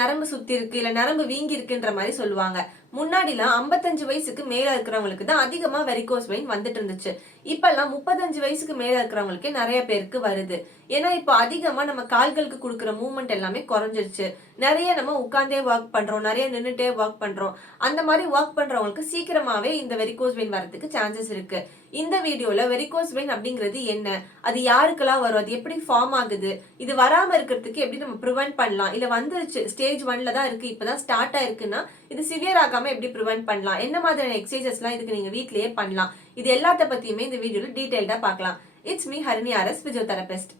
நரம்பு சுத்தி இருக்கு, இல்ல நரம்பு வீங்கி இருக்குன்ற மாதிரி சொல்லுவாங்க. முன்னாடிலாம் 55 வயசுக்கு மேல இருக்கிறவங்களுக்கு தான் அதிகமா வெரிகோஸ் வெயின் வந்துட்டு இருந்துச்சு. இப்பெல்லாம் 35 வயசுக்கு மேல இருக்கிறவங்களுக்கே நிறைய பேருக்கு வருது. ஏன்னா இப்போ அதிகமா நம்ம கால்களுக்கு கொடுக்குற மூவ்மெண்ட் எல்லாமே குறைஞ்சிருச்சு. நிறைய நம்ம உட்கார்ந்தே ஒர்க் பண்றோம், நிறைய நின்னுட்டே ஒர்க் பண்றோம். அந்த மாதிரி ஒர்க் பண்றவங்களுக்கு சீக்கிரமாவே இந்த வெரிகோஸ் வெயின் வரதுக்கு சான்சஸ் இருக்கு. இந்த வீடியோல வெரிகோஸ் வெயின் அப்படிங்கிறது என்ன, அது யாருக்கெல்லாம் வரும், அது எப்படி ஃபார்ம் ஆகுது, இது வராம இருக்கிறதுக்கு எப்படி நம்ம ப்ரிவென்ட் பண்ணலாம், இல்ல வந்துருச்சு ஸ்டேஜ் 1ல தான் இருக்கு, இப்பதான் ஸ்டார்ட் ஆயிருக்குன்னா இது சிவியர் ஆகாம எப்படி ப்ரிவென்ட் பண்ணலாம், என்ன மாதிரியான எக்ஸசைசஸ் எல்லாம் இதுக்கு நீங்க வீட்லயே பண்ணலாம், இது எல்லாத்த பத்தியுமே இந்த வீடியோல டீடைல்டா பார்க்கலாம். It's me Harini RS, physiotherapist.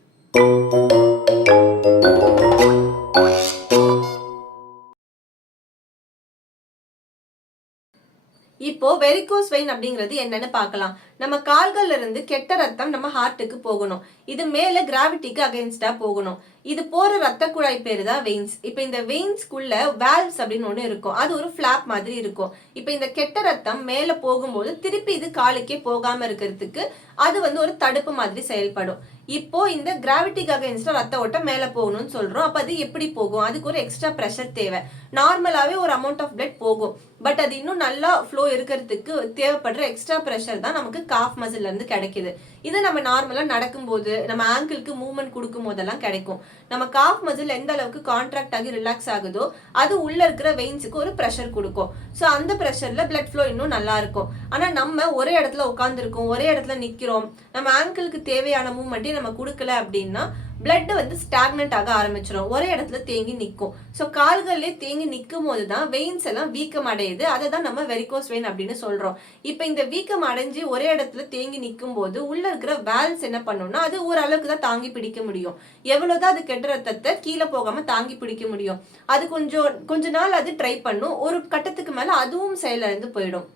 இப்போ வெரிகோஸ் வெயின் அப்படிங்கிறது என்னன்னு பார்க்கலாம். நம்ம கால்கள்ல இருந்து கெட்ட ரத்தம் நம்ம ஹார்ட்டுக்கு போகணும். இது மேல கிராவிட்டிக்கு அகைன்ஸ்டா போகணும். இது போற ரத்த குழாய் பேரு தான் வெயின்ஸ். இப்ப இந்த வெயின்ஸ்குள்ள வால்வ்ஸ் அப்படின்னு ஒண்ணு இருக்கும். அது ஒரு பிளாப் மாதிரி இருக்கும். இப்ப இந்த கெட்ட ரத்தம் மேல போகும்போது திருப்பி இது காலுக்கே போகாம இருக்கிறதுக்கு அது ஒரு தடுப்பு மாதிரி செயல்படும். இப்போ இந்த கிராவிட்டிக்கு அகைன்ஸ்டா ரத்த ஓட்டம் மேல போகணும்னு சொல்றோம். அப்ப அது எப்படி போகும், அதுக்கு ஒரு எக்ஸ்ட்ரா பிரஷர் தேவை. நார்மலாவே ஒரு அமௌண்ட் ஆஃப் பிளட் போகும். பட் அது இன்னும் நல்லா ஃப்ளோ இருக்கிறதுக்கு தேவைப்படுற எக்ஸ்ட்ரா பிரஷர் தான் நமக்கு காஃப் மசில்ல இருந்து கிடைக்குது. இது நம்ம நார்மலா நடக்கும்போது நம்ம ஆங்கிளுக்கு மூவ்மெண்ட் கொடுக்கும் போதெல்லாம் கிடைக்கும். நம்ம காஃப் மசில் எந்த அளவுக்கு கான்ட்ராக்ட் ஆகி ரிலாக்ஸ் ஆகுதோ அது உள்ள இருக்கிற வெயின்ஸுக்கு ஒரு பிரஷர் கொடுக்கும். ஸோ அந்த பிரஷர்ல பிளட் ஃப்ளோ இன்னும் நல்லா இருக்கும். ஆனா நம்ம ஒரே இடத்துல உட்காந்துருக்கோம், ஒரே இடத்துல நிக்கிறோம், நம்ம ஆங்கிளுக்கு தேவையான மூவ்மெண்ட்டே நம்ம கொடுக்கல அப்படின்னா பிளட் ஸ்டாக்னன்ட் ஆக ஆரம்பிச்சிடும், ஒரே இடத்துல தேங்கி நிற்கும். ஸோ கால்களே தேங்கி நிற்கும் போது தான் வெயின்ஸ் எல்லாம் வீக்கம் அடையுது. அதை தான் நம்ம வெரிகோஸ் வெயின் அப்படின்னு சொல்றோம். இப்போ இந்த வீக்கம் அடைஞ்சு ஒரே இடத்துல தேங்கி நிற்கும் போது உள்ள இருக்கிற வால்வ்ஸ் என்ன பண்ணும்னா அது ஓரளவுக்கு தான் தாங்கி பிடிக்க முடியும். எவ்வளவுதான் அது கெட்ட ரத்தத்தை கீழே போகாம தாங்கி பிடிக்க முடியும். அது கொஞ்ச நாள் அது ட்ரை பண்ணும். ஒரு கட்டத்துக்கு மேல அதுவும் செயலிழந்து போயிடும்.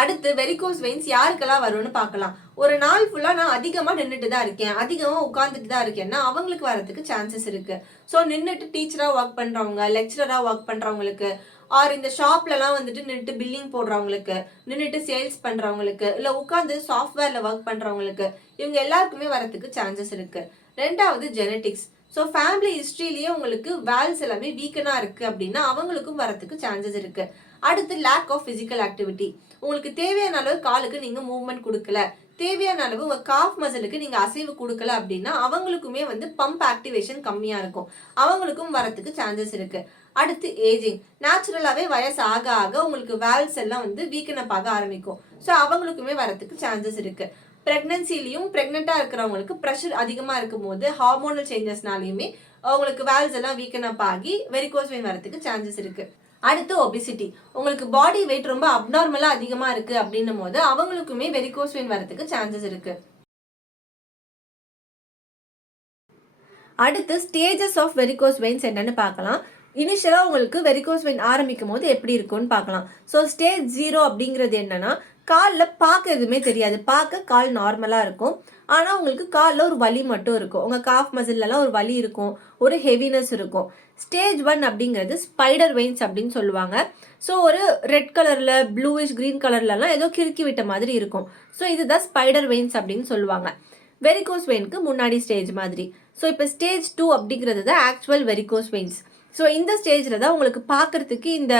அடுத்து வெரிகோஸ் வெயின்ஸ் யாருக்கெல்லாம் வரும்னு பார்க்கலாம். ஒரு நாள் ஃபுல்லா நான் அதிகமா நின்றுட்டு தான் இருக்கேன், அதிகமா உட்கார்ந்துட்டு தான் இருக்கேன்னா அவங்களுக்கு வரதுக்கு சான்சஸ் இருக்கு. ஸோ நின்றுட்டு டீச்சரா ஒர்க் பண்றவங்க, லெக்சரரா ஒர்க் பண்றவங்களுக்கு, ஆர் இந்த ஷாப்ல எல்லாம் நின்றுட்டு பில்லிங் போடுறவங்களுக்கு, நின்றுட்டு சேல்ஸ் பண்றவங்களுக்கு, இல்ல உட்கார்ந்து சாஃப்ட்வேர்ல ஒர்க் பண்றவங்களுக்கு, இவங்க எல்லாருக்குமே வரதுக்கு சான்சஸ் இருக்கு. ரெண்டாவது ஜெனட்டிக்ஸ். ஸோ ஃபேமிலி ஹிஸ்டரியிலேயே உங்களுக்கு வேல்ஸ் எல்லாமே வீக்கனா இருக்கு அப்படின்னா அவங்களுக்கும் வரதுக்கு சான்சஸ் இருக்கு. அடுத்து லேக் ஆஃப் பிசிக்கல் ஆக்டிவிட்டி. உங்களுக்கு தேவையான அளவு காலுக்கு நீங்க மூவ்மெண்ட் கொடுக்கல, தேவையான அளவு உங்க காஃப் மசிலுக்கு நீங்க அசைவு கொடுக்கல அப்படின்னா அவங்களுக்குமே பம்ப் ஆக்டிவேஷன் கம்மியா இருக்கும், அவங்களுக்கும் வரதுக்கு சான்சஸ் இருக்கு. அடுத்து ஏஜிங். நேச்சுரலாவே வயசு ஆக ஆக உங்களுக்கு வேல்ஸ் எல்லாம் வீக்கன் அப் ஆக ஆரம்பிக்கும். ஸோ அவங்களுக்குமே வரதுக்கு சான்சஸ் இருக்கு. பிரெக்னன்சிலையும் பிரெக்னெண்டா இருக்கிறவங்களுக்கு ப்ரெஷர் அதிகமா இருக்கும் போது ஹார்மோனல் சேஞ்சஸ்னாலையுமே உங்களுக்கு வேல்ஸ் எல்லாம் வீக்கன் அப் ஆகி வெரிகோஸ் வெயின் வரதுக்கு சான்சஸ் இருக்கு. அடுத்து ஒபிசிட்டி. உங்களுக்கு பாடி வெயிட் ரொம்ப அப்நார்மலா அதிகமா இருக்கு அப்படின்னும் போது அவங்களுக்குமே வெரிகோஸ் வெயின் வரதுக்கு சான்சஸ் இருக்கு. அடுத்து ஸ்டேஜஸ் ஆஃப் வெரிகோஸ் வெயின்ஸ் என்னன்னு பார்க்கலாம். இனிஷியலா உங்களுக்கு வெரிகோஸ் வெயின் ஆரம்பிக்கும் போது எப்படி இருக்கும்னு பார்க்கலாம். ஸோ ஸ்டேஜ் 0 அப்படிங்கிறது என்னன்னா காலில் பார்க்க எதுவுமே தெரியாது, பார்க்க கால் நார்மலா இருக்கும். ஆனால் உங்களுக்கு காலில் ஒரு வலி மட்டும் இருக்கும், உங்கள் காஃப் மசில்லாம் ஒரு வலி இருக்கும், ஒரு ஹெவினஸ் இருக்கும். ஸ்டேஜ் 1 அப்படிங்கிறது ஸ்பைடர் வெயின்ஸ் அப்படின்னு சொல்லுவாங்க. ஸோ ஒரு ரெட் கலர்ல ப்ளூயிஷ் கிரீன் கலர்லலாம் ஏதோ கிறுக்கி விட்ட மாதிரி இருக்கும். ஸோ இதுதான் ஸ்பைடர் வெயின்ஸ் அப்படின்னு சொல்லுவாங்க. வெரிகோஸ் வெயினுக்கு முன்னாடி ஸ்டேஜ் மாதிரி. ஸோ இப்போ ஸ்டேஜ் 2 அப்படிங்கிறது தான் ஆக்சுவல் வெரிகோஸ் வெயின்ஸ். ஸோ இந்த ஸ்டேஜில் தான் உங்களுக்கு பார்க்கறதுக்கு இந்த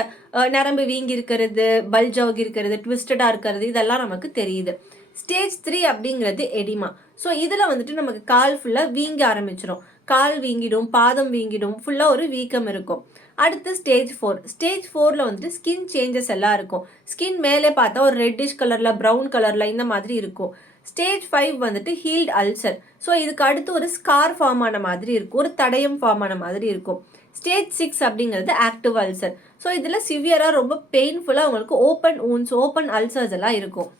நரம்பு வீங்கி இருக்கிறது, பல்ஜாகி இருக்கிறது, ட்விஸ்டடாக இருக்கிறது இதெல்லாம் நமக்கு தெரியுது. ஸ்டேஜ் 3 அப்படிங்கிறது எடிமா. ஸோ இதில் நமக்கு கால் ஃபுல்லாக வீங்க ஆரம்பிச்சிடும், கால் வீங்கிடும், பாதம் வீங்கிடும், ஃபுல்லாக ஒரு வீக்கம் இருக்கும். அடுத்து ஸ்டேஜ் 4. ஸ்டேஜ் 4ல் ஸ்கின் சேஞ்சஸ் எல்லாம் இருக்கும். ஸ்கின் மேலே பார்த்தா ஒரு ரெட்டிஷ் கலரில், ப்ரௌன் கலரில் இந்த மாதிரி இருக்கும். Stage 5 healed ulcer. ஸோ இதுக்கு அடுத்து ஒரு ஸ்கார் ஃபார்ம் ஆன மாதிரி இருக்கும், ஒரு தடயம் ஃபார்ம் ஆன மாதிரி இருக்கும். ஸ்டேஜ் 6 அப்படிங்கிறது ஆக்டிவ் அல்சர். ஸோ இதில் சிவியராக ரொம்ப பெயின்ஃபுல்லாக உங்களுக்கு ஓப்பன் ஊன்ஸ், ஓப்பன் அல்சர்ஸ் எல்லாம் இருக்கும்.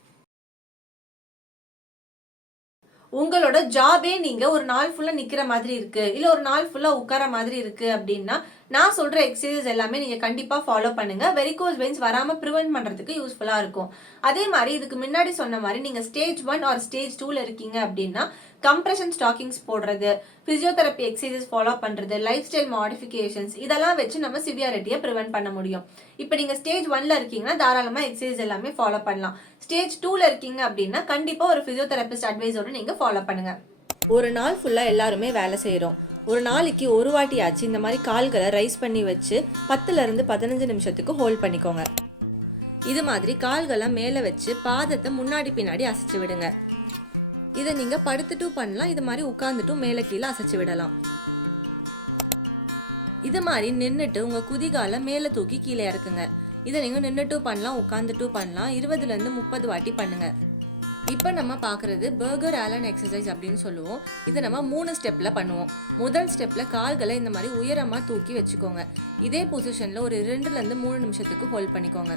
உங்களோட ஜாபே நீங்க ஒரு நாள் ஃபுல்லா நிக்கிற மாதிரி இருக்கு, இல்ல ஒரு நாள் ஃபுல்லா உட்கார மாதிரி இருக்கு அப்படின்னா நான் சொல்ற எக்ஸசைஸ் எல்லாமே நீங்க கண்டிப்பா ஃபாலோ பண்ணுங்க. வெரிகோஸ் வெயின்ஸ் வராம ப்ரிவென்ட் பண்றதுக்கு யூஸ்ஃபுல்லா இருக்கும். அதே மாதிரி இதுக்கு முன்னாடி சொன்ன மாதிரி நீங்க ஸ்டேஜ் 1 ஆர் ஸ்டேஜ் 2ல இருக்கீங்க அப்படின்னா கம்ப்ரெஷன் ஸ்டாக்கிங்ஸ் போடுறது, பிசியோதெரப்பி எக்ஸசைசஸ் ஃபாலோ பண்றது, லைஃப் ஸ்டைல் மாடிஃபிகேஷன்ஸ் இதெல்லாம் வச்சு நம்ம சிவியாரிட்டியை ப்ரிவென்ட் பண்ண முடியும். இப்போ நீங்க ஸ்டேஜ் 1ல இருக்கீங்கன்னா தாராளமா எக்ஸசைஸ் எல்லாமே ஃபாலோ பண்ணலாம். ஸ்டேஜ் 2ல இருக்கீங்க அப்படின்னா கண்டிப்பா ஒரு பிசியோதெரபிஸ்ட் அட்வைஸோட நீங்க ஃபாலோ பண்ணுங்க. ஒரு நாள் ஃபுல்லா எல்லாருமே வேலை செய்யறோம். ஒரு நாளைக்கு ஒரு வாட்டியாச்சு இந்த மாதிரி கால்களை ரைஸ் பண்ணி வச்சு 10லேருந்து 15 நிமிஷத்துக்கு ஹோல்ட் பண்ணிக்கோங்க. இது மாதிரி கால்களை மேலே வச்சு பாதத்தை முன்னாடி பின்னாடி அசைச்சு விடுங்க. இதை நீங்கள் படுத்துட்டும் பண்ணலாம், இது மாதிரி உட்காந்துட்டும் மேலே கீழே அசைச்சு விடலாம். இது மாதிரி நின்றுட்டு உங்கள் குதிகாலை மேலே தூக்கி கீழே இறக்குங்க. இதை நீங்கள் நின்றுட்டும் பண்ணலாம், உட்காந்துட்டும் பண்ணலாம். 20லேருந்து 30 வாட்டி பண்ணுங்க. இப்போ நம்ம பார்க்குறது பர்கர் ஆலன் எக்ஸசைஸ் அப்படின்னு சொல்லுவோம். இதை நம்ம 3 ஸ்டெப்பில் பண்ணுவோம். முதல் ஸ்டெப்பில் கால்களை இந்த மாதிரி உயரமாக தூக்கி வச்சுக்கோங்க. இதே பொசிஷனில் ஒரு 2லேருந்து 3 நிமிஷத்துக்கு ஹோல்ட் பண்ணிக்கோங்க.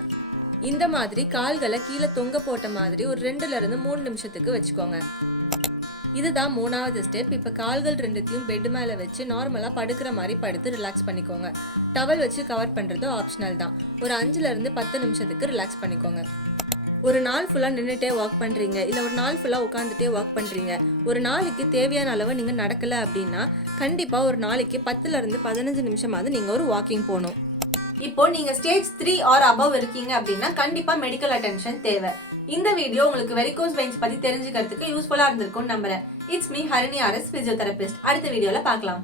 இந்த மாதிரி கால்களை கீழே தொங்க போட்ட மாதிரி ஒரு 2லேருந்து 3 நிமிஷத்துக்கு வச்சுக்கோங்க. இதுதான் 3வது ஸ்டெப். இப்போ கால்கள் ரெண்டுத்தையும் பெட் மேலே வச்சு நார்மலாக படுக்கிற மாதிரி படுத்து ரிலாக்ஸ் பண்ணிக்கோங்க. டவல் வச்சு கவர் பண்ணுறது ஆப்ஷனல் தான். ஒரு 5லேருந்து 10 நிமிஷத்துக்கு ரிலாக்ஸ் பண்ணிக்கோங்க. ஒரு நாள் ஃபுல்லாக நின்றுட்டே ஒர்க் பண்ணுறீங்க, இல்லை ஒரு நாள் ஃபுல்லாக உட்காந்துட்டே ஒர்க் பண்ணுறீங்க, ஒரு நாளைக்கு தேவையான அளவு நீங்கள் நடக்கலை அப்படின்னா கண்டிப்பாக ஒரு நாளைக்கு 10லேருந்து 15 நிமிஷமாவது நீங்கள் ஒரு வாக்கிங் போகணும். இப்போ நீங்கள் ஸ்டேஜ் 3 ஆர் அபவ் இருக்கீங்க அப்படின்னா கண்டிப்பாக மெடிக்கல் அட்டென்ஷன் தேவை. இந்த வீடியோ உங்களுக்கு வெரிகோஸ் வெயின்ஸ் பற்றி தெரிஞ்சுக்கிறதுக்கு யூஸ்ஃபுல்லாக இருந்திருக்கும்னு நம்புறேன். It's me Harini RS physiotherapist. அடுத்த வீடியோவில் பார்க்கலாம்.